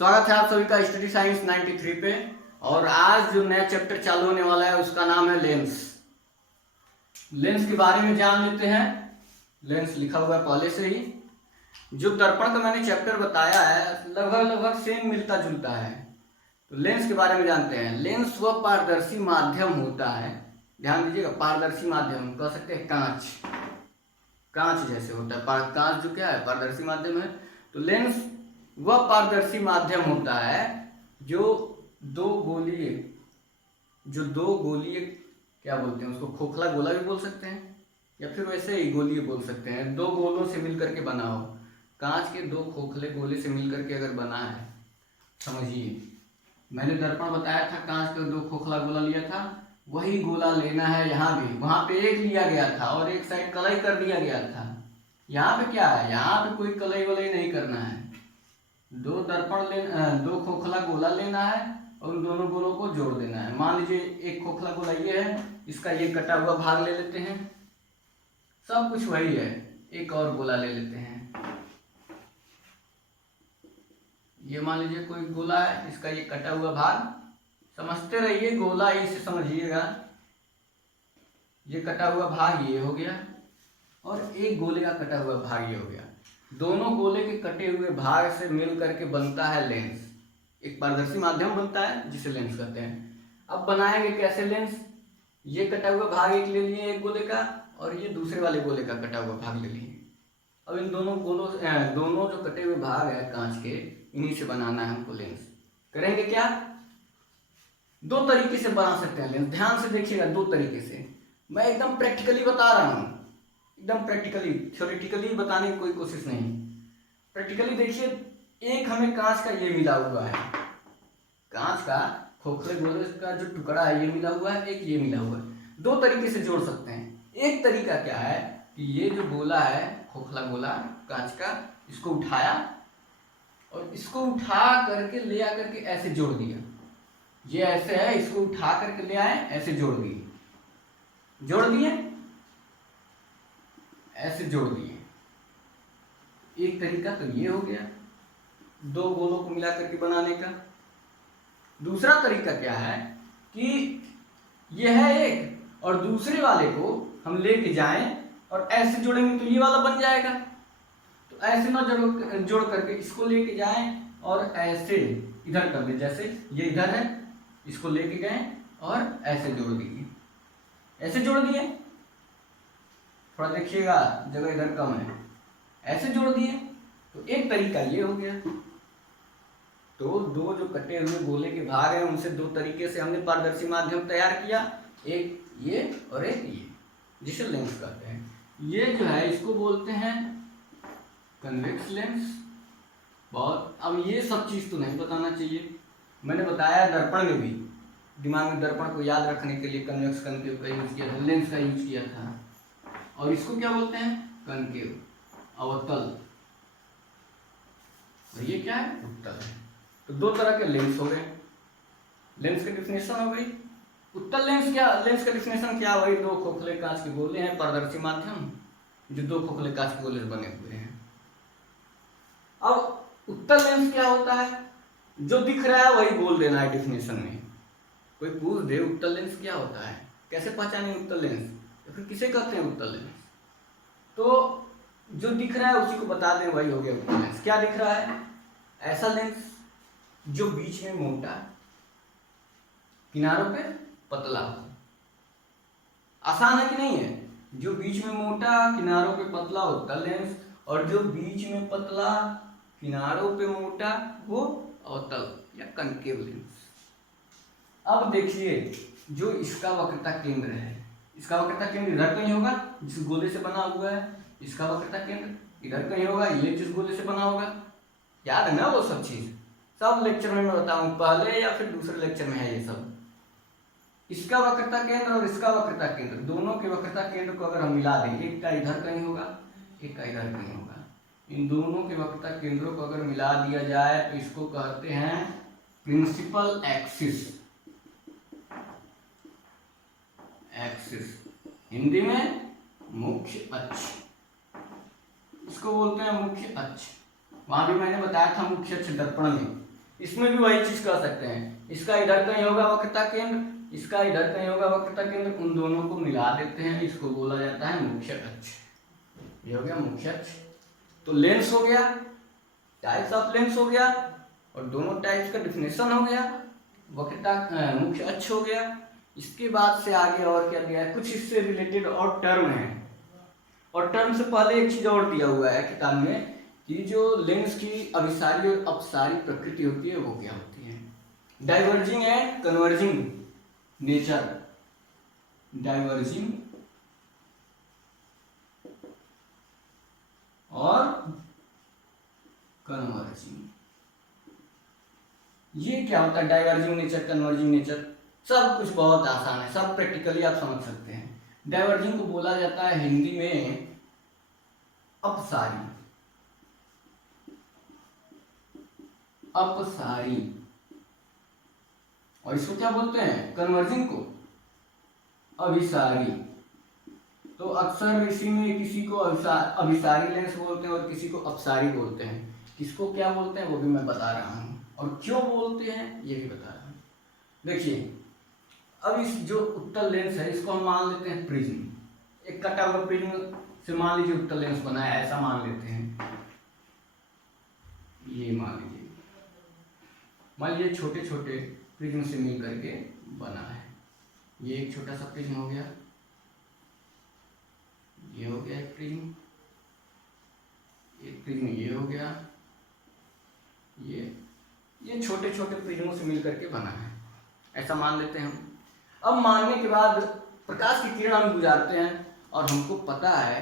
स्वागत है आप सभी का स्टडी साइंस 93 पे। और आज जो नया चैप्टर चालू होने वाला है उसका नाम है लेंस। लेंस के बारे में जान लेते हैं। लेंस लिखा हुआ है पहले से ही। जो दर्पण का मैंने चैप्टर बताया है लगभग सेम मिलता जुलता है। तो लेंस के बारे में जानते हैं। लेंस वह पारदर्शी माध्यम होता है, ध्यान दीजिएगा, पारदर्शी माध्यम कह सकते हैं कांच जैसे होता है। कांच जो क्या है, पारदर्शी माध्यम है। तो लेंस वह पारदर्शी माध्यम होता है जो दो गोलीय क्या बोलते हैं उसको, खोखला गोला भी बोल सकते हैं या फिर वैसे ही गोलीय बोल सकते हैं। दो गोलों से मिलकर के बना हो, कांच के दो खोखले गोले से मिलकर के अगर बना है, समझिए मैंने दर्पण बताया था, कांच का दो खोखला गोला लिया था, वही गोला लेना है यहाँ भी। वहां पे एक लिया गया था और एक साइड कलई कर दिया गया था। यहाँ पे क्या है, यहाँ पे कोई कलई वलई नहीं करना है। दो खोखला गोला लेना है और उन दोनों गोलों को जोड़ देना है। मान लीजिए एक खोखला गोला ये है, इसका ये कटा हुआ भाग ले लेते हैं, सब कुछ वही है। एक और गोला ले लेते हैं, ये मान लीजिए कोई गोला है, इसका ये कटा हुआ भाग, समझते रहिए, गोला ही से समझिएगा। ये कटा हुआ भाग ये हो गया और एक गोले का कटा हुआ भाग ये हो गया। दोनों गोले के कटे हुए भाग से मिल करके बनता है लेंस। एक पारदर्शी माध्यम बनता है जिसे लेंस कहते हैं। अब बनाएंगे कैसे लेंस? ये कटा हुआ भाग एक ले लिए एक गोले का, और ये दूसरे वाले गोले का कटा हुआ भाग ले लिए। अब इन दोनों दोनों जो कटे हुए भाग है कांच के, इन्हीं से बनाना है हमको लेंस। करेंगे क्या? दो तरीके से बना सकते हैं लेंस। ध्यान से देखिएगा, दो तरीके से। मैं एकदम प्रैक्टिकली बता रहा हूँ, एकदम प्रैक्टिकली, थ्योरेटिकली बताने की कोई कोशिश नहीं। प्रैक्टिकली देखिए, एक हमें कांच का ये मिला हुआ है, कांच का खोखले गोले का जो टुकड़ा है ये मिला हुआ है, एक ये मिला हुआ है। दो तरीके से जोड़ सकते हैं। एक तरीका क्या है कि ये जो गोला है, खोखला गोला कांच का, इसको उठाया और इसको उठा करके ले आकर के ऐसे जोड़ दिया। ये ऐसे है, इसको उठा करके ले आए, ऐसे जोड़ दिए, ऐसे जोड़ दिए। एक तरीका तो ये हो गया दो गोलों को मिला करके बनाने का। दूसरा तरीका क्या है कि ये है एक, और दूसरे वाले को हम लेके जाएं और ऐसे जोड़ेंगे तो ये वाला बन जाएगा। तो ऐसे ना जोड़ करके इसको लेके जाएं और ऐसे इधर कर दे, जैसे ये इधर है, इसको लेके गए और ऐसे जोड़ दिए, ऐसे जोड़ दिए। थोड़ा देखिएगा, जगह इधर कम है, ऐसे जोड़ दिए। तो एक तरीका ये हो गया। तो दो जो कटे हुए गोले के भाग हैं उनसे दो तरीके से हमने पारदर्शी माध्यम तैयार किया, एक ये और एक ये, जिसे लेंस कहते हैं। ये जो है इसको बोलते हैं कन्वेक्स लेंस। बहुत, अब ये सब चीज तो नहीं बताना चाहिए, मैंने बताया दर्पण में भी, दिमाग में दर्पण को याद रखने के लिए कन्वेक्स कनकेव का यूज किया था, लेंस का यूज किया था। और इसको क्या बोलते हैं? कनकेव, अवतल। और ये क्या है? उत्तल है। तो दो तरह के लेंस हो गए। लेंस की डिफिनेशन हो गई। उत्तल लेंस क्या, लेंस का डिफिनेशन क्या? वही दो खोखले कांच के गोले हैं, पारदर्शी माध्यम, जो दो खोखले कांच के गोले से बने हुए हैं। अब उत्तल लेंस क्या होता है? जो दिख रहा है वही बोल देना है डिफिनेशन में। कोई पूछ दे उत्तल लेंस क्या होता है, कैसे पहचाने उत्तल लेंस, तो फिर किसे कहते हैं उत्तल लेंस? तो जो दिख रहा है उसी को बता दें, वही हो गया उत्तल लेंस। क्या दिख रहा है? ऐसा लेंस जो बीच में मोटा, किनारों पे पतला हो। आसान है कि नहीं है? जो बीच में मोटा, किनारों पे पतला उत्तल लेंस, और जो बीच में पतला, किनारों पे मोटा, वो अवतल या कनकेव लेंस। अब देखिए, जो इसका वक्रता केंद्र है, इसका वक्रता केंद्र इधर कहीं होगा जिस गोले से बना हुआ है, इसका वक्रता केंद्र इधर कहीं होगा, ये जिस गोले से बना होगा। याद है ना वो सब चीज? सब लेक्चर में मैं बताऊं, पहले या फिर दूसरे लेक्चर में है ये सब। इसका वक्रता केंद्र और इसका वक्रता केंद्र, दोनों के वक्रता केंद्र को अगर हम मिला दें, एक का इधर कहीं होगा, एक का इधर कहीं होगा, इन दोनों के वक्रता केंद्रों को अगर मिला दिया जाए तो इसको कहते हैं प्रिंसिपल एक्सिस। एक्सिस हिंदी में मुख्य अक्ष, इसको बोलते हैं मुख्य अक्ष। वहां भी मैंने बताया था मुख्य अक्ष दर्पण में, इसमें भी वही चीज कर सकते हैं, इसका इधर कहीं होगा वक्रता केंद्र, इसका इधर कहीं होगा वक्रता केंद्र, उन दोनों को मिला देते हैं, इसको बोला जाता है मुख्य अक्ष। ये हो गया मुख्य अक्ष। तो लेंस हो गया, टाइप्स ऑफ लेंस हो गया, और दोनों टाइप्स का डिफिनेशन हो गया, वक्रता मुख्य अक्ष हो गया। इसके बाद से आगे और क्या दिया है, कुछ इससे रिलेटेड और टर्म है। और टर्म से पहले एक चीज और दिया हुआ है किताब में कि जो लेंस की अभिसारी और अपसारी प्रकृति होती है वो क्या होती है, diverging and converging nature, diverging और कन्वर्जिंग। ये क्या होता है डाइवर्जिंग नेचर, कन्वर्जिंग नेचर, सब कुछ बहुत आसान है, सब प्रैक्टिकली आप समझ सकते हैं। डाइवर्जिंग को बोला जाता है हिंदी में अपसारी, अपसारी, और इसको क्या बोलते हैं, कन्वर्जिंग को अभिसारी। तो अक्सर इसी में किसी को अभिसारी लेंस बोलते हैं और किसी को अपसारी बोलते हैं। किसको क्या बोलते हैं वो भी मैं बता रहा हूं, और क्यों बोलते हैं ये भी बता रहा हूं। देखिए अब इस जो उत्तल लेंस है इसको हम मान लेते हैं प्रिज्म, एक कटा हुआ प्रिज्म से मान लीजिए उत्तल लेंस बना है, ऐसा मान लेते हैं। ये मान लीजिए छोटे छोटे प्रिज्म से मिल करके बना है। ये एक छोटा सा प्रिज्म हो गया, ये हो गया एक प्रिज्म, एक प्रिज्म ये हो गया, ये छोटे छोटे प्रिज्मों से मिल करके बना है, ऐसा मान लेते हैं हम। अब मानने के बाद प्रकाश की किरण हम गुजारते हैं, और हमको पता है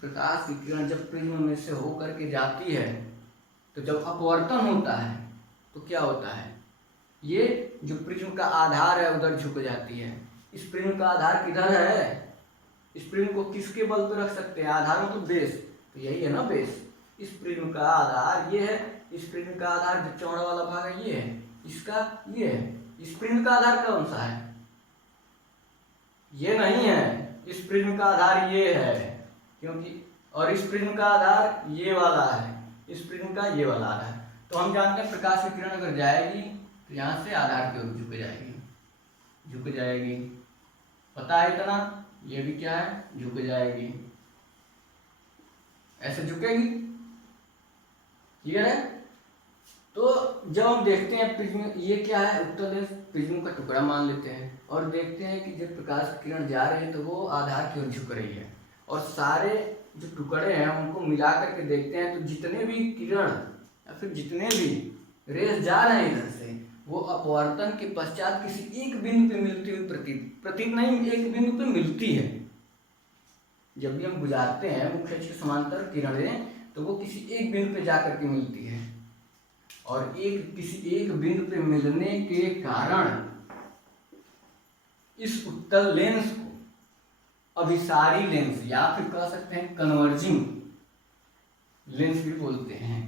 प्रकाश की किरण जब प्रिज्म में से हो करके जाती है तो जब अपवर्तन होता है तो क्या होता है, ये जो प्रिज्म का आधार है उधर झुक जाती है। इस प्रिज्म का आधार किधर है, इस प्रिज्म को किसके बल पर रख सकते हैं, आधार मतलब बेस, तो यही है ना बेस। इस प्रिज्म का आधार ये है, इस प्रिज्म का आधार जो चौड़ा वाला भाग है ये है, इसका ये है। इस प्रिज्म का आधार कौन सा है, ये नहीं है, इस प्रिज्म का आधार ये है, क्योंकि और इस प्रिज्म का आधार ये वाला है, इस प्रिज्म का ये वाला आधार। तो हम जानते हैं प्रकाश की किरण अगर जाएगी तो यहाँ से आधार की ओर झुक जाएगी, झुक जाएगी, पता है इतना। ये भी क्या है, झुक जाएगी, ऐसे झुकेगी, क्लियर है। तो जब हम देखते हैं प्रिज्म, ये क्या है उत्तल लेंस, प्रिज्म का टुकड़ा मान लेते हैं और देखते हैं कि जब प्रकाश की किरण जा रही है तो वो आधार की ओर झुक रही है, और सारे जो टुकड़े हैं उनको मिला करके देखते हैं तो जितने भी किरण या फिर जितने भी रेस जा रहे हैं इधर से वो अपवर्तन के पश्चात किसी एक बिंदु पे मिलती हुई प्रतीत नहीं, एक बिंदु पे मिलती है। जब भी हम गुजारते हैं मुख्य अक्ष के समांतर किरणें तो वो किसी एक बिंदु पे जाकर के मिलती है, और किसी एक बिंदु पे मिलने के कारण इस उत्तल लेंस को अभिसारी लेंस या फिर कह सकते हैं कन्वर्जिंग लेंस भी बोलते हैं।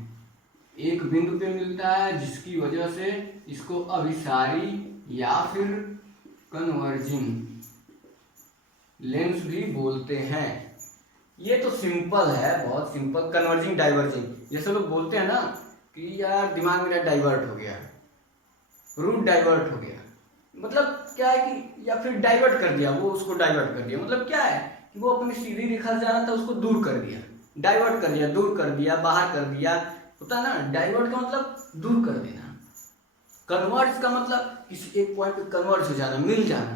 एक बिंदु पे मिलता है जिसकी वजह से इसको अभिसारी या फिर कन्वर्जिंग लेंस भी बोलते हैं। ये तो सिंपल है, बहुत सिंपल। कन्वर्जिंग डाइवर्जिंग, जैसे लोग बोलते हैं ना कि यार दिमाग मेरा डाइवर्ट हो गया, रूट डाइवर्ट हो गया, मतलब क्या है कि या फिर डाइवर्ट कर दिया, वो उसको डाइवर्ट कर दिया, मतलब क्या है कि वो अपनी सीधी रेखा से जाना था उसको दूर कर दिया, डाइवर्ट कर दिया, दूर कर दिया, बाहर कर दिया, होता है ना। डाइवर्ट का मतलब दूर कर देना, कन्वर्ज का मतलब किसी एक पॉइंट पे कन्वर्ज हो जाना, मिल जाना।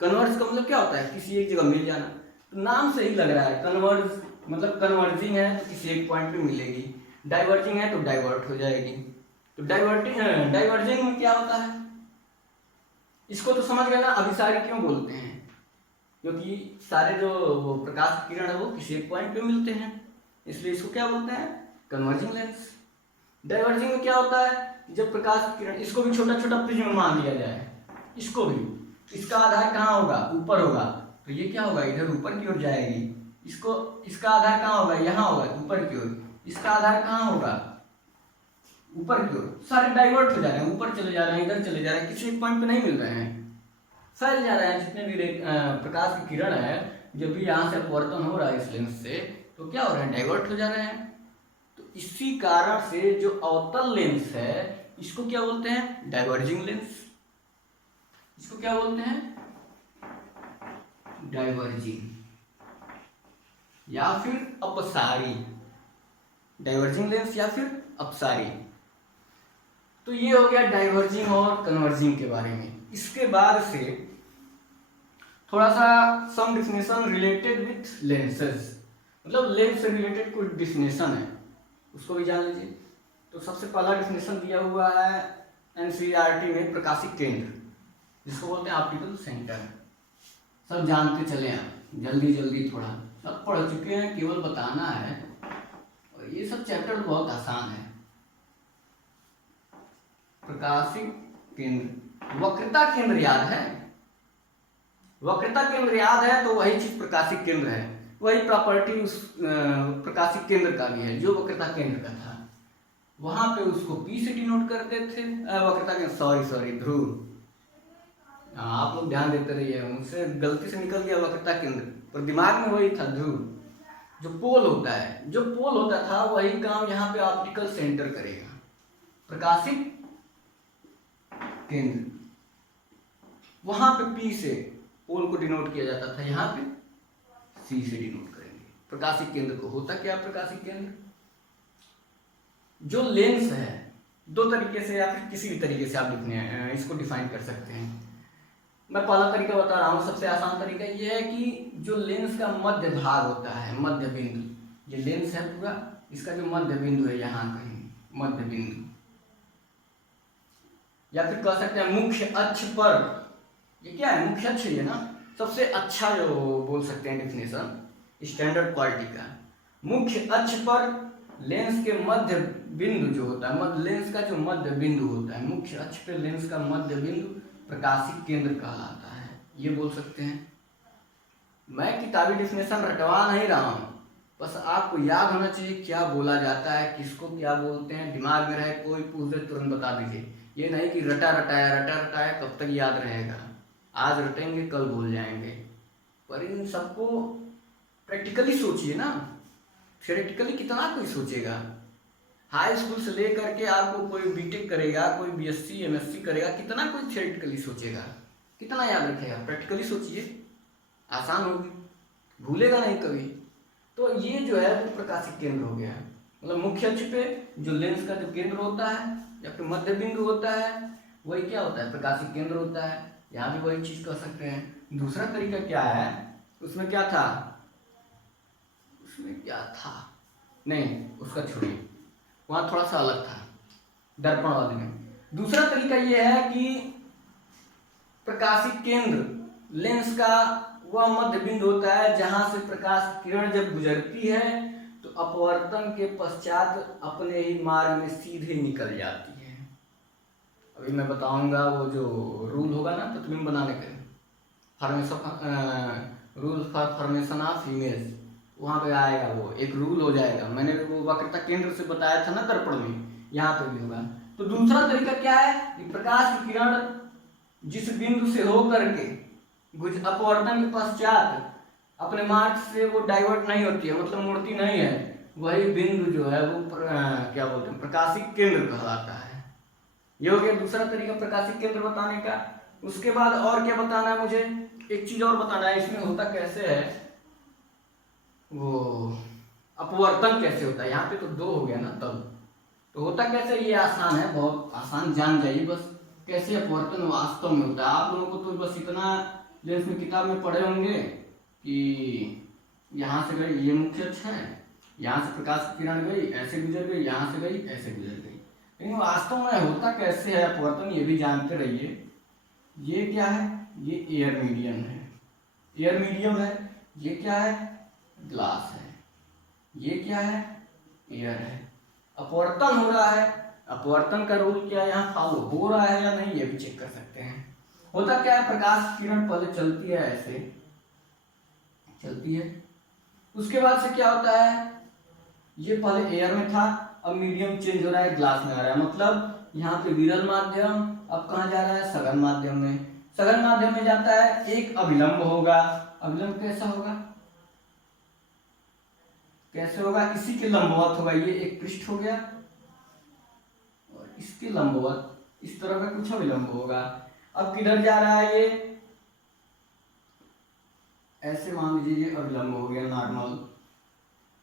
कन्वर्ज का मतलब क्या होता है, किसी एक जगह मिल जाना। तो नाम से ही लग रहा है कन्वर्ज मतलब कन्वर्जिंग है तो किसी एक पॉइंट पे मिलेगी, डाइवर्जिंग है तो डाइवर्ट हो जाएगी। तो डाइवर्जिंग में क्या होता है, इसको तो समझ गए ना, अभिसारी क्यों बोलते हैं, क्योंकि सारे जो वो प्रकाश की किरण है वो किसी एक पॉइंट पे मिलते हैं, इसलिए इसको क्या बोलते हैं, कन्वर्जिंग लेंस। डाइवर्जिंग में क्या होता है, जब प्रकाश की किरण, इसको भी छोटा छोटा प्रिज्म मान लिया जाए, इसको भी, इसका आधार कहाँ होगा, ऊपर होगा, तो ये क्या होगा, इधर ऊपर की ओर जाएगी। इसको, इसका आधार कहाँ होगा, यहाँ होगा, ऊपर की ओर। इसका आधार कहाँ होगा, ऊपर की ओर। सारे डाइवर्ट हो जा रहे हैं, ऊपर चले जा रहे हैं, इधर चले जा रहे हैं, किसी एक पॉइंट पे नहीं मिल रहे हैं, फैल जा रहे हैं। जितने भी प्रकाश की किरण है, जब भी यहाँ से अपवर्तन हो रहा है इस लेंस से, तो क्या हो रहा है, डाइवर्ट हो जा रहे हैं। तो इसी कारण से जो अवतल लेंस है इसको क्या बोलते हैं? Diverging lens. इसको क्या बोलते हैं? डाइवर्जिंग या फिर अपसारी। डाइवर्जिंग लेंस या फिर अपसारी। तो ये हो गया डाइवर्जिंग और कन्वर्जिंग के बारे में। इसके बाद से थोड़ा सा सम डिफिनेशन रिलेटेड विथ लेंसेज, मतलब लेंस से रिलेटेड कोई डिफिनेशन है उसको भी जान लीजिए। तो सबसे पहला डिफिनेशन दिया हुआ है एनसीईआरटी में, प्रकाशिक केंद्र, जिसको बोलते हैं ऑप्टिकल सेंटर। सब जानते चले आप, जल्दी जल्दी, थोड़ा सब पढ़ चुके हैं, केवल बताना है। और ये सब चैप्टर बहुत आसान है। प्रकाशिक केंद्र, वक्रता केंद्र याद है? वक्रता केंद्र याद है तो वही चीज प्रकाशिक केंद्र है। वही प्रॉपर्टी उस प्रकाशिक केंद्र का भी है जो वक्रता केंद्र का था। वहां पे उसको P से डिनोट करते थे, वक्रता केंद्र, सॉरी ध्रुव। आप लोग ध्यान देते रहिए, मुझसे गलती से निकल गया वक्रता केंद्र, पर दिमाग में वही था ध्रुव। जो पोल होता है, जो पोल होता था वही काम यहाँ पे ऑप्टिकल सेंटर करेगा। प्रकाशिक केंद्र, वहां पे P से पोल को डिनोट किया जाता था, यहाँ पे C से डिनोट करेंगे प्रकाशिक केंद्र को। होता क्या प्रकाशिक केंद्र? जो लेंस है, दो तरीके से या फिर किसी भी तरीके से आप इसको डिफाइन कर सकते हैं। मैं पहला तरीका बता रहा हूँ, सबसे आसान तरीका ये है कि जो लेंस का मध्य भाग होता है, मध्य बिंदु, ये लेंस है पूरा, इसका जो मध्य बिंदु है यहाँ कहीं मध्य बिंदु, या फिर कह सकते हैं मुख्य अक्ष पर। ये क्या है? मुख्य अक्ष है ना, सबसे अच्छा जो बोल सकते हैं डिफिनेशन स्टैंडर्ड क्वालिटी का। मुख्य अक्ष पर लेंस के मध्य बिंदु जो होता है, लेंस का जो मध्य बिंदु होता है, मुख्य अक्ष पे लेंस का मध्य बिंदु प्रकाशिक केंद्र कहलाता है। ये बोल सकते हैं। मैं किताबी डिफिनेशन रटवा नहीं रहा हूँ, बस आपको याद होना चाहिए क्या बोला जाता है, किसको क्या बोलते हैं, दिमाग में रहे, कोई पूछ दे तुरंत बता दीजिए। ये नहीं कि रटा रटाया कब तक याद रहेगा। आज रटेंगे कल भूल जाएंगे। पर इन सबको प्रैक्टिकली सोचिए ना, थियोरेटिकली कितना कोई सोचेगा। हाई स्कूल से लेकर के आपको कोई बीटेक करेगा, कोई बीएससी एमएससी करेगा, कितना कोई थियोरेटिकली सोचेगा, कितना याद रखेगा? प्रैक्टिकली सोचिए, आसान होगी, भूलेगा नहीं कभी। तो ये जो है वो प्रकाशिक केंद्र हो गया, मतलब मुख्य अक्ष पे जो लेंस का जो केंद्र होता है या फिर मध्य बिंदु होता है, वही क्या होता है? प्रकाशिक केंद्र होता है। यहाँ भी वही चीज कर सकते हैं। दूसरा तरीका क्या है? उसमें क्या था? नहीं, उसका छोड़िए, वहां थोड़ा सा अलग था दर्पण वाले में। दूसरा तरीका यह है कि प्रकाशिक केंद्र लेंस का वह मध्य बिंदु होता है जहां से प्रकाश किरण जब गुजरती है तो अपवर्तन के पश्चात अपने ही मार्ग में सीधे निकल जाती है। अभी मैं बताऊंगा वो जो रूल होगा ना प्रतिबिंब बनाने के, rule for formation of image, वहां पे आएगा, वो एक रूल हो जाएगा। मैंने वो वक्रता केंद्र से बताया था ना दर्पण में, यहाँ पे भी होगा। तो दूसरा तरीका क्या है? प्रकाश की किरण जिस बिंदु से होकर के अपवर्तन के पश्चात अपने मार्ग से वो डाइवर्ट नहीं होती है, मतलब मुड़ती नहीं है, वही बिंदु जो है वो क्या बोलते हैं? प्रकाशिक केंद्र कहलाता है। ये हो गया दूसरा तरीका प्रकाशिक केंद्र बताने का। उसके बाद और क्या बताना है मुझे? एक चीज और बताना है, इसमें होता कैसे है, वो अपवर्तन कैसे होता है। यहाँ पे तो दो हो गया ना, तब तो होता कैसे? ये आसान है, बहुत आसान, जान जाइए बस कैसे अपवर्तन वास्तव में होता है। आप लोगों को तो बस इतना लेंस में किताब में पढ़े होंगे कि यहाँ से गई, ये मुख्य अक्ष है, यहाँ से प्रकाश की किरण गई, ऐसे गुजर गई, यहाँ से गई, ऐसे गुजर गई। लेकिन वास्तव में होता कैसे है अपवर्तन, ये भी जानते रहिए। ये क्या है? ये एयर मीडियम है, एयर मीडियम है। ये क्या है? ग्लास है। ये क्या है? एयर है। अपवर्तन हो रहा है, अपवर्तन का रूल क्या यहाँ फॉलो हो रहा है या नहीं, ये भी चेक कर सकते हैं। होता क्या है? प्रकाश किरण पहले चलती है, ऐसे चलती है, उसके बाद से क्या होता है? ये पहले एयर में था, अब मीडियम चेंज हो रहा है, ग्लास में आ रहा है। मतलब यहाँ पे विरल माध्यम अब कहाँ जा रहा है? सघन माध्यम में। सघन माध्यम में जाता है, एक अभिलंब होगा। अभिलंब कैसा होगा? कैसे होगा, इसी के लंबवत होगा, ये एक पृष्ठ हो गया और इसके लंबवत इस तरह का कुछ अभिलंब होगा। अब किधर जा रहा है ये, ऐसे मान लीजिए ये अभिलंब हो गया नॉर्मल।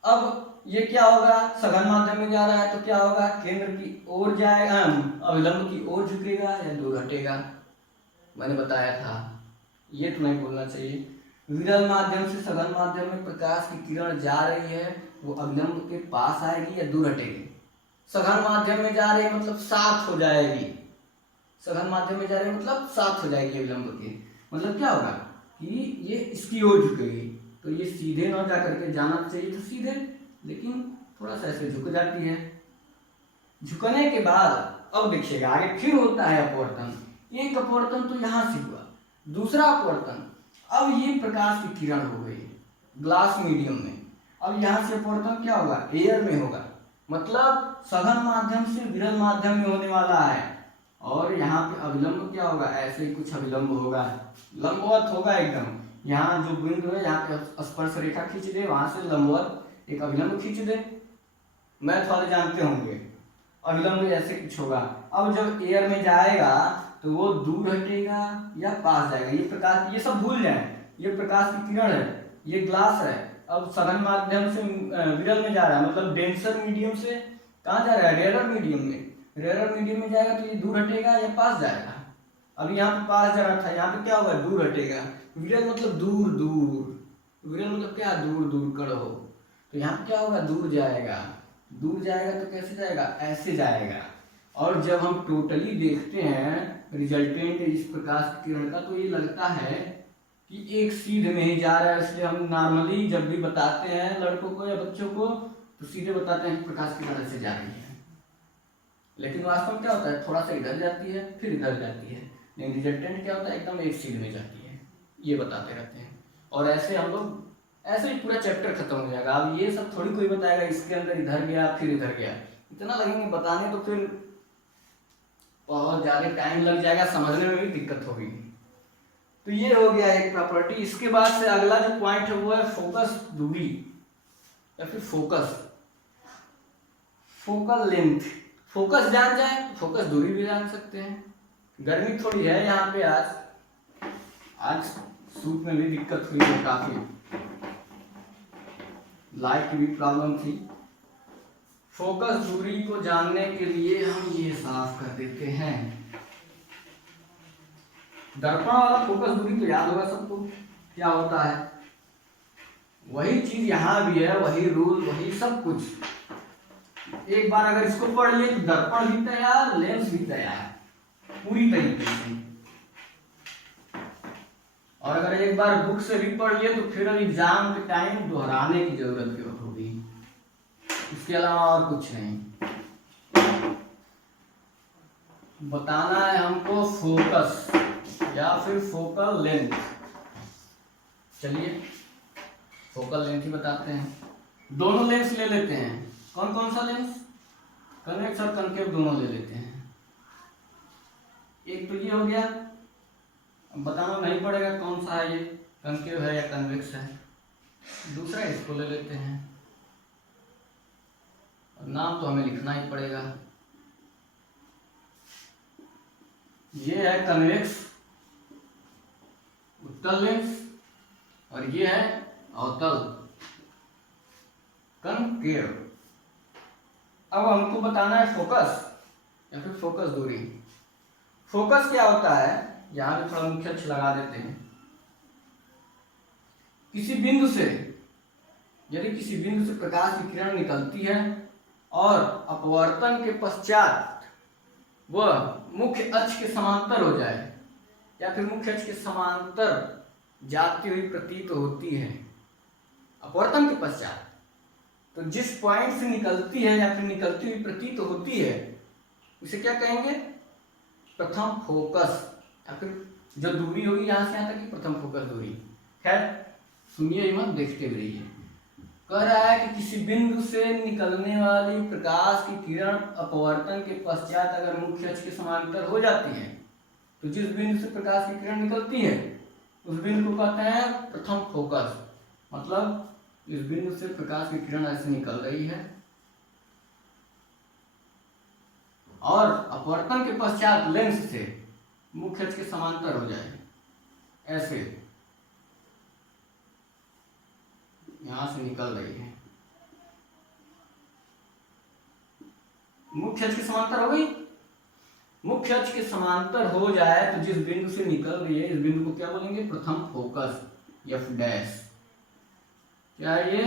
अब ये क्या होगा, सघन माध्यम में जा रहा है तो क्या होगा, केंद्र की ओर जाएगा, अभिलंब की ओर झुकेगा या दूर हटेगा, मैंने बताया था, ये तो नहीं बोलना चाहिए। विरल माध्यम से सघन माध्यम में प्रकाश की किरण जा रही है, वो अभिलंब के पास आएगी या दूर हटेगी। सघन माध्यम में जा रही है मतलब साथ हो जाएगी, सघन माध्यम में जा रही है मतलब साथ हो जाएगी अभिलंब के, मतलब क्या होगा कि ये इसकी ओर झुकेगी, तो ये सीधे ना जा करके जाना चाहिए तो सीधे, लेकिन थोड़ा सा ऐसे झुक जाती है। झुकने के बाद अब देखिएगा आगे फिर होता है अपवर्तन। एक अपवर्तन तो यहाँ से हुआ, दूसरा अपवर्तन, अब ये प्रकाश की किरण हो गई ग्लास मीडियम में, अब यहाँ से अपवर्तन क्या होगा, एयर में होगा, मतलब सघन माध्यम से विरल माध्यम में होने वाला है। और यहाँ पे अभिलंब क्या होगा, ऐसे ही कुछ अभिलंब होगा, लंबवत होगा एकदम, यहाँ जो बिंदु है यहाँ पे स्पर्श रेखा खींच दे, वहां से लंबवत एक अभिलंब खींच दे, मैथ वाले जानते होंगे, अभिलंब ऐसे कुछ होगा। अब जब एयर में जाएगा तो वो दूर हटेगा या पास जाएगा, ये प्रकाश, ये सब भूल जाए, ये प्रकाश की किरण है, ये ग्लास है। अब सघन माध्यम से विरल में जा रहा है, मतलब डेंसर मीडियम से कहाँ जा रहा है, रेयर मीडियम में, रेयर मीडियम में जाएगा तो ये दूर हटेगा या पास जाएगा। अभी यहाँ पे पास जा रहा था, यहाँ पे क्या होगा, दूर हटेगा। विरल मतलब दूर दूर, विरल मतलब क्या, दूर दूर करो, तो यहाँ पे क्या होगा, दूर जाएगा, दूर जाएगा तो कैसे जाएगा, ऐसे जाएगा। और जब हम टोटली देखते हैं रिजल्टेंट इस प्रकाश की किरण का, तो ये लगता है कि एक सीधे में ही जा रहा है, इसलिए हम नॉर्मली जब भी बताते हैं लड़कों को या बच्चों को तो सीधे बताते हैं कि प्रकाश की किरण से जा रही है, लेकिन वास्तव में क्या होता है, थोड़ा सा इधर जाती है फिर इधर जाती है, लेकिन रिजल्टेंट क्या होता है, एकदम एक सीध में जाती है, ये बताते रहते हैं। और ऐसे हम लोग, ऐसे ही पूरा चैप्टर खत्म हो जाएगा। अब ये सब थोड़ी कोई बताएगा इसके अंदर इधर गया फिर इधर गया, इतना लगेंगे बताने तो फिर बहुत ज्यादा टाइम लग जाएगा, समझने में भी दिक्कत होगी। तो ये हो गया एक प्रॉपर्टी। इसके बाद से अगला जो पॉइंट है वो है फोकस दूरी या फिर फोकस, फोकल लेंथ। फोकस जान जाए तो फोकस दूरी भी जान सकते हैं। गर्मी थोड़ी है यहाँ पे, आज सूट में भी दिक्कत हुई है काफी, लाइट की भी प्रॉब्लम थी। फोकस दूरी को जानने के लिए हम ये साफ कर देते हैं। दर्पण वाला फोकस दूरी तो याद होगा सबको, क्या होता है, वही चीज यहाँ भी है, वही रूल वही सब कुछ। एक बार अगर इसको पढ़ लिए तो दर्पण भी तैयार, लेंस भी तैयार पूरी तरीके से। और अगर एक बार बुक से भी पढ़ लिए तो फिर एग्जाम के टाइम दोहराने की जरूरत होगी, इसके अलावा और कुछ नहीं। बताना है हमको फोकस या फिर फोकल लेंथ। चलिए फोकल लेंथ ही बताते हैं। दोनों लेंस ले लेते हैं। कौन कौन सा लेंस, कन्वेक्स और कनकेव दोनों ले लेते हैं। एक तो ये हो गया, अब बताना नहीं पड़ेगा कौन सा है, ये कनकेव है या कन्वेक्स है। दूसरा इसको ले लेते हैं, और नाम तो हमें लिखना ही पड़ेगा। ये है कन्वेक्स उत्तल लेंस और ये है अवतल कनकेव। अब हमको बताना है फोकस या फिर फोकस दूरी। फोकस क्या होता है, यहां पे थोड़ा मुख्य अक्ष लगा देते हैं। किसी बिंदु से, यदि किसी बिंदु से प्रकाश की किरण निकलती है और अपवर्तन के पश्चात वह मुख्य अक्ष के समांतर हो जाए या फिर मुख्य अक्ष के समांतर जाती हुई प्रतीत होती है अपवर्तन के पश्चात, तो जिस पॉइंट से निकलती है या फिर निकलती हुई प्रतीत होती है उसे क्या कहेंगे, प्रथम फोकस, या फिर जो दूरी होगी यहां से यहां तक की प्रथम फोकस दूरी। खैर सुनिए मत, देखते भी रहिए। कह रहा है कि किसी बिंदु से निकलने वाली प्रकाश की किरण अपवर्तन के पश्चात अगर मुख्य अक्ष के समांतर हो जाती है, तो जिस बिंदु से प्रकाश की किरण निकलती है उस बिंदु को कहते हैं प्रथम फोकस। मतलब इस बिंदु से प्रकाश की किरण ऐसे निकल रही है और अपवर्तन के पश्चात लेंस से मुख्य अक्ष के समांतर हो जाए, ऐसे यहां से निकल रही है, मुख्य अक्ष के समांतर हो गई। मुख्य अक्ष के समांतर हो जाए तो जिस बिंदु से निकल रही है, इस बिंदु को क्या बोलेंगे? प्रथम फोकस, एफ डैश। क्या है ये?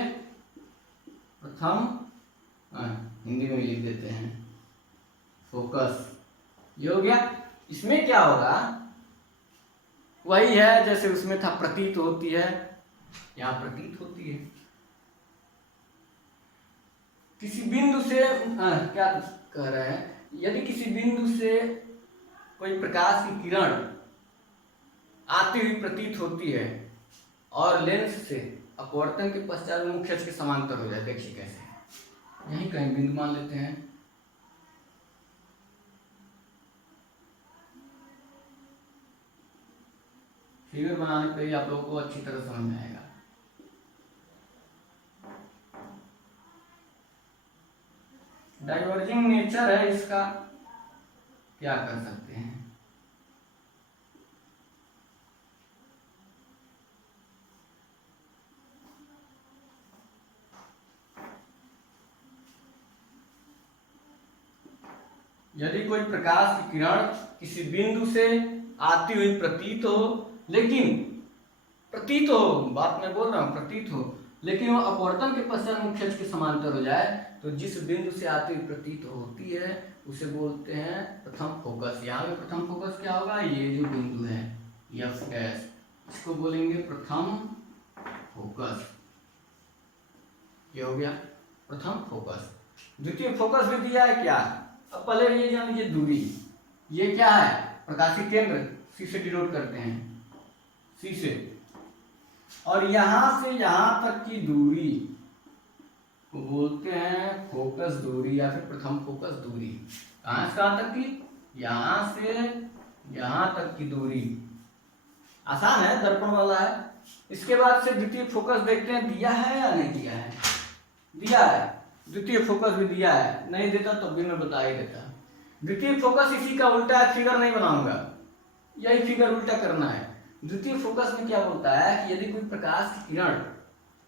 प्रथम, हिंदी में लिख देते हैं फोकस। ये हो गया। इसमें क्या होगा? वही है जैसे उसमें था, प्रतीत होती है, यहां प्रतीत होती है। किसी बिंदु से क्या कह रहे हैं, यदि किसी बिंदु से कोई प्रकाश की किरण आती हुई प्रतीत होती है और लेंस से अपवर्तन के पश्चात मुख्य अक्ष के समांतर हो जाए, देखिए कैसे, यही कहीं बिंदु मान लेते हैं। फिगर बनाने पे ही आप लोगों को अच्छी तरह समझ में आएगा। डाइवर्जिंग नेचर है इसका, क्या कर सकते हैं। यदि कोई प्रकाश की किरण किसी बिंदु से आती हुई प्रतीत हो, लेकिन प्रतीत हो, बात मैं बोल रहा हूं प्रतीत हो, लेकिन वो अपवर्तन के पश्चात मुख्य अक्ष के समांतर हो जाए, तो जिस बिंदु से आती हुई प्रतीत होती है उसे बोलते हैं प्रथम फोकस। यहाँ में प्रथम फोकस क्या होगा? ये जो बिंदु है एफ डैश, इसको बोलेंगे प्रथम फोकस। ये हो गया प्रथम फोकस। द्वितीय फोकस भी दिया है क्या? अब पहले ये जान लीजिए दूरी, ये क्या है? प्रकाशिक केंद्र, सी से डिनोट करते हैं, सी से, और यहां से यहां तक की दूरी को बोलते हैं फोकस दूरी या फिर प्रथम फोकस दूरी। कहां से कहां तक की? यहां से यहां तक की दूरी। आसान है, दर्पण वाला है। इसके बाद से द्वितीय फोकस देखते हैं, दिया है या नहीं दिया है? दिया है, द्वितीय फोकस भी दिया है, नहीं देता तब भी मैं बता ही देता। द्वितीय फोकस इसी का उल्टा है, फिगर नहीं बनाऊंगा, यही फिगर उल्टा करना है। द्वितीय फोकस में क्या बोलता है कि यदि कोई प्रकाश की किरण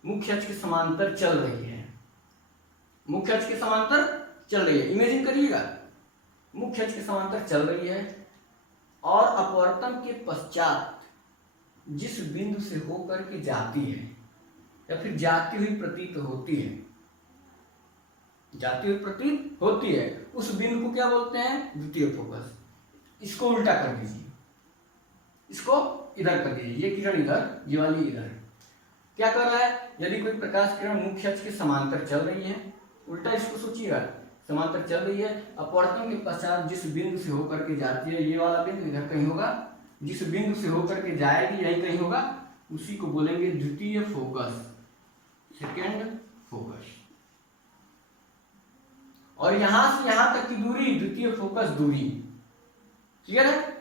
मुख्य अक्ष के समांतर चल रही है, मुख्य अक्ष के समांतर चल रही है, इमेजिन करिएगा, मुख्य अक्ष के समांतर चल रही है और अपवर्तन के पश्चात जिस बिंदु से होकर के जाती है या फिर जाती हुई प्रतीत होती है, जाती हुई प्रतीत होती है, उस बिंदु को क्या बोलते हैं? द्वितीय फोकस। इसको उल्टा कर दीजिए, इसको इधर कर दीजिए, ये किरण इधर, ये वाली इधर। क्या कर रहा है? यदि कोई प्रकाश किरण मुख्य अक्ष के समांतर चल रही है, उल्टा इसको सोचिएगा, समांतर चल रही है, अपवर्तन के पश्चात जिस बिंदु से होकर के जाती है, ये वाला बिंदु इधर कहीं होगा, जिस बिंदु से होकर के जाएगी यही कहीं होगा, उसी को बोलेंगे द्वितीय फोकस, सेकेंड फोकस। और यहां से यहां तक की दूरी द्वितीय फोकस दूरी। क्लियर है?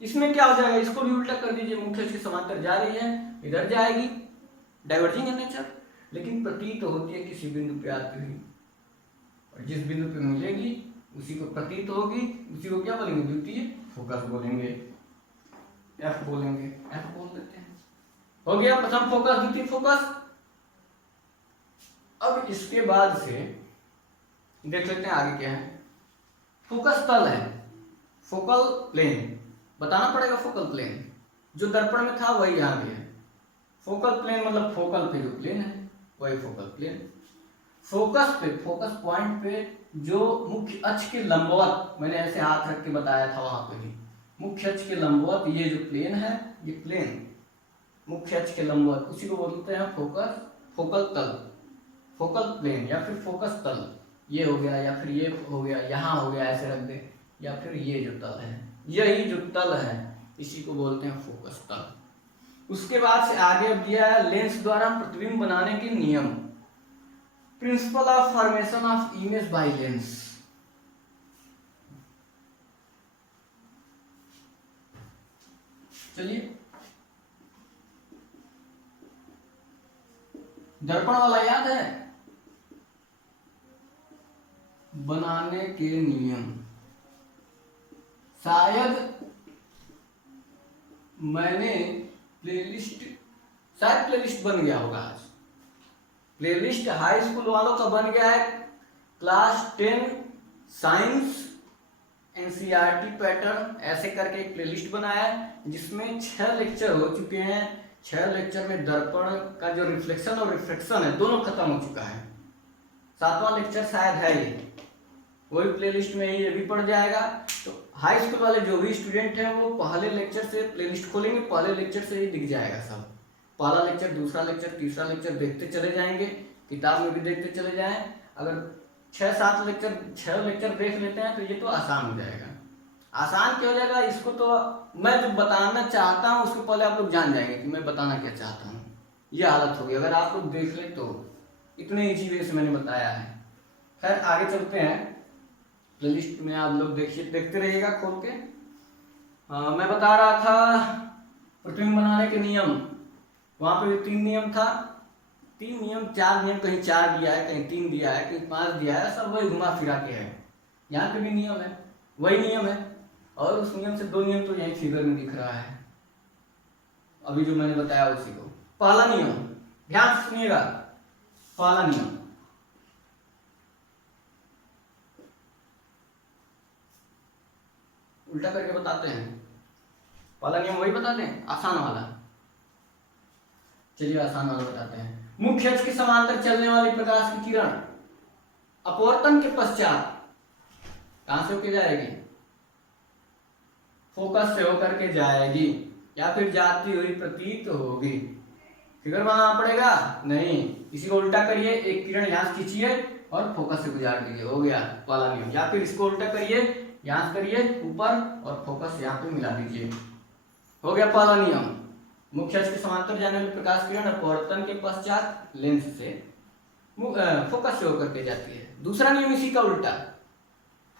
इसमें क्या हो जाएगा? इसको भी उल्टा कर दीजिए, मुख्य अक्ष के समांतर जा रही है, इधर जाएगी, डाइवर्जिंग है नेचर, लेकिन प्रतीत होती है किसी बिंदु पे आती हुई, और जिस बिंदु पे मिलेगी उसी को प्रतीत होगी, उसी को क्या बोलेंगे? द्वितीय फोकस बोलेंगे, एफ बोलेंगे, एफ बोल देते हैं। हो गया प्रथम फोकस, द्वितीय फोकस। अब इसके बाद से देख लेते हैं आगे क्या है। फोकस तल है, फोकल प्लेन बताना पड़ेगा। फोकल प्लेन जो दर्पण में था वही यहाँ भी है। फोकल प्लेन मतलब फोकल पे जो प्लेन है वही फोकल प्लेन। फोकस पे, फोकस पॉइंट पे जो मुख्य अक्ष के लंबवत, मैंने ऐसे हाथ रख के बताया था वहां पे भी, मुख्य अक्ष के लंबवत ये जो प्लेन है, ये प्लेन मुख्य अक्ष के लंबवत, उसी को बोलते हैं फोकस, फोकल तल, फोकल प्लेन या फिर फोकस तल। ये हो गया या फिर ये हो गया, यहाँ हो गया, ऐसे रख दे, या फिर ये जो तल है, यही जो तल है इसी को बोलते हैं फोकस तल। उसके बाद से आगे अब दिया है लेंस द्वारा प्रतिबिंब बनाने के नियम, principle of formation of image by lens. चलिए, दर्पण वाला याद है, बनाने के नियम। शायद मैंने शायद प्लेलिस्ट बन गया होगा आज। प्लेलिस्ट हाई स्कूल वालों का बन गया है, क्लास 10 साइंस एनसीईआरटी पैटर्न ऐसे करके एक प्लेलिस्ट बनाया है जिसमें 6 लेक्चर हो चुके हैं। 6 लेक्चर में दर्पण का जो रिफ्लेक्शन और रिफ्रैक्शन है दोनों खत्म हो चुका है। 7वां लेक्चर शायद है ये, वही प्लेलिस्ट में ये भी पड़ जाएगा। तो हाई स्कूल वाले जो भी स्टूडेंट हैं वो पहले लेक्चर से प्लेलिस्ट खोलेंगे, पहले लेक्चर से ही दिख जाएगा सब। पहला लेक्चर, दूसरा लेक्चर, तीसरा लेक्चर देखते चले जाएंगे, किताब में भी देखते चले जाएं। अगर 6-7 लेक्चर 6 लेक्चर देख लेते हैं तो ये तो आसान हो जाएगा। आसान क्या हो जाएगा, इसको तो मैं जो बताना चाहता हूँ उसको पहले आप लोग जान जाएंगे कि मैं बताना क्या चाहता हूँ। ये हालत होगी अगर आप लोग देख ले तो, इतने ईजी वे से मैंने बताया है। खैर आगे चलते हैं, प्लेलिस्ट में आप लोग देखते रहिएगा खोल के। मैं बता रहा था प्रतिबिंब बनाने के नियम, वहां पे भी 3 नियम था, 3 नियम 4 नियम, कहीं 4 दिया है, कहीं 3 दिया है, कहीं 5 दिया है, सब वही घुमा फिरा के है। यहाँ पे भी नियम है, वही नियम है, और उस नियम से 2 नियम तो यही फिगर में दिख रहा है अभी जो मैंने बताया उसी को। पहला नियम ध्यान से सुनिएगा, पहला नियम उल्टा करके बताते हैं। पहला नियम वही बताते हैं, आसान वाला। चलिए आसान वाला बताते हैं। मुख्य अक्ष के समांतर चलने वाली प्रकाश की किरण अपवर्तन के पश्चात कहां से होकर जाएगी, फोकस से होकर के जाएगी या फिर जाती हुई प्रतीत होगी। फिगर बनाना पड़ेगा नहीं, इसी को उल्टा करिए, एक किरण यहां से खींचिए और फोकस से गुजार दीजिए, हो गया पहला नियम। या फिर इसको उल्टा करिए, यहां से करिए ऊपर और फोकस यहाँ पे मिला दीजिए, हो गया पहला नियम। मुख्य अक्ष के समांतर जाने वाली प्रकाश किरण अपवर्तन के पश्चात लेंस से फोकस से होकर के जाती है। दूसरा नियम इसी का उल्टा,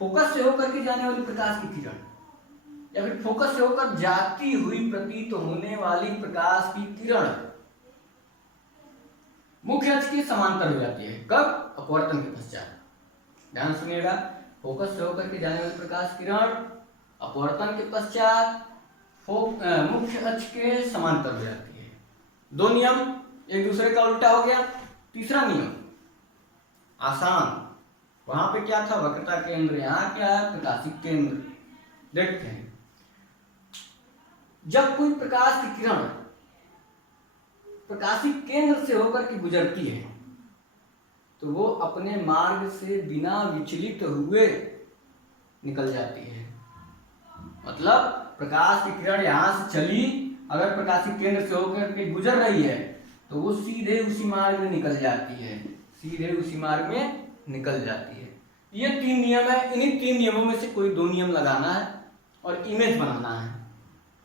फोकस से होकर के जाने वाली प्रकाश की किरण या फिर फोकस से होकर जाती हुई प्रतीत होने वाली प्रकाश की किरण मुख्य अक्ष के समांतर हो जाती है। कब? अपवर्तन के पश्चात। ध्यान सुनिएगा, फोकस से होकर के जाने वाली प्रकाश किरण अपवर्तन के पश्चात मुख्य अक्ष के समांतर हो जाती है। 2 नियम एक दूसरे का उल्टा हो गया। तीसरा नियम आसान, वहां पे क्या था, वक्रता केंद्र, यहाँ क्या है, प्रकाशिक केंद्र। देखते हैं, जब कोई प्रकाश की किरण प्रकाशिक केंद्र से होकर के गुजरती है तो वो अपने मार्ग से बिना विचलित हुए निकल जाती है। मतलब प्रकाश की किरण यहां से चली, अगर प्रकाशिक केंद्र से होकर के गुजर रही है तो वो सीधे उसी मार्ग में निकल जाती है, सीधे उसी मार्ग में निकल जाती है। ये 3 नियम है, इन्हीं 3 नियमों में से कोई 2 नियम लगाना है और इमेज बनाना है।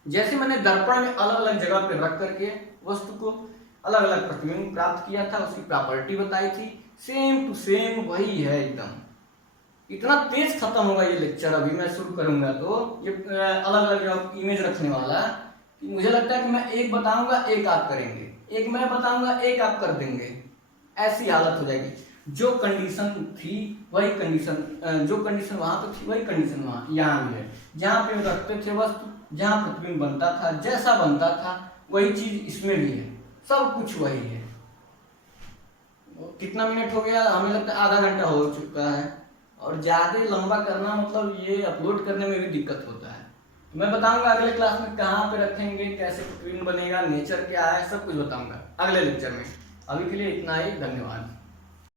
जैसे मैंने दर्पण में अलग अलग जगह पे रख करके वस्तु को अलग अलग प्रतिबिंब प्राप्त किया था, उसकी प्रॉपर्टी बताई थी, सेम टू सेम वही है एकदम। इतना तेज खत्म होगा ये लेक्चर, अभी मैं शुरू करूंगा तो ये अलग अलग इमेज रखने वाला कि मुझे लगता है कि मैं एक बताऊंगा, एक आप करेंगे, एक मैं बताऊंगा, एक आप कर देंगे, ऐसी हालत हो जाएगी। जो कंडीशन थी वही कंडीशन, जो कंडीशन वहां पे थी वही कंडीशन वहां यहाँ भी है। जहाँ पे रखते थे वस्तु, जहाँ प्रतिबिंब बनता था, जैसा बनता था वही चीज इसमें भी है, सब कुछ वही है। कितना मिनट हो गया? हमें लगता है आधा घंटा हो चुका है, और ज्यादा लंबा करना मतलब ये अपलोड करने में भी दिक्कत होता है। तो मैं बताऊंगा अगले क्लास में कहाँ पे रखेंगे, कैसे प्रतिबिंब बनेगा, नेचर क्या है, सब कुछ बताऊंगा अगले लेक्चर में। अभी के लिए इतना ही, धन्यवाद।